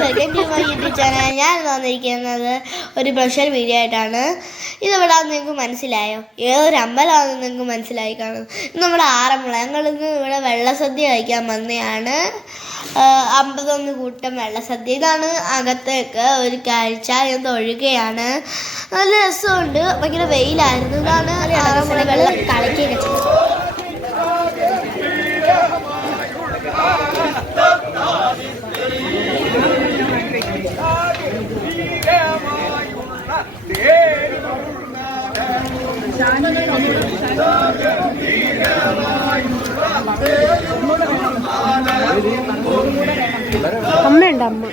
YouTube channel ഞാൻ വന്നിരിക്കുന്നത് ഒരു സ്പെഷ്യൽ വീഡിയോ ആയിട്ടാണ്. ഇതെവിടാന്ന് നിങ്ങൾക്ക് മനസ്സിലായോ? ഏതൊരു അമ്പലമാണെന്ന് നിങ്ങൾക്ക് മനസ്സിലായി കാണും. നമ്മുടെ ആറന്മുള. ഞങ്ങളിന്ന് ഇവിടെ വെള്ളസദ്യ കഴിക്കാൻ വന്നതാണ്. 51 കൂട്ടം വെള്ളസദ്യ. ഇതാണ് അകത്തേക്ക് ഒരു കാഴ്ച. ഞാൻ തൊഴുകയാണ്. നല്ല രസമുണ്ട്. ഭയങ്കര വെയിലായിരുന്നു. ഇതാണ് ആറന്മുള വെള്ളം കളിക്കുകയൊക്കെ ചെയ്തു. അമ്മയുണ്ട് അമ്മ.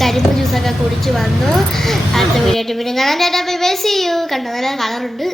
കരിമ്പ് ജ്യൂസൊക്കെ കുടിച്ച് വന്നു. അടുത്ത വീഡിയോ പിന്നെ കാണാൻ. Bye bye, see you. കണ്ടോ, നല്ല കളറുണ്ട്.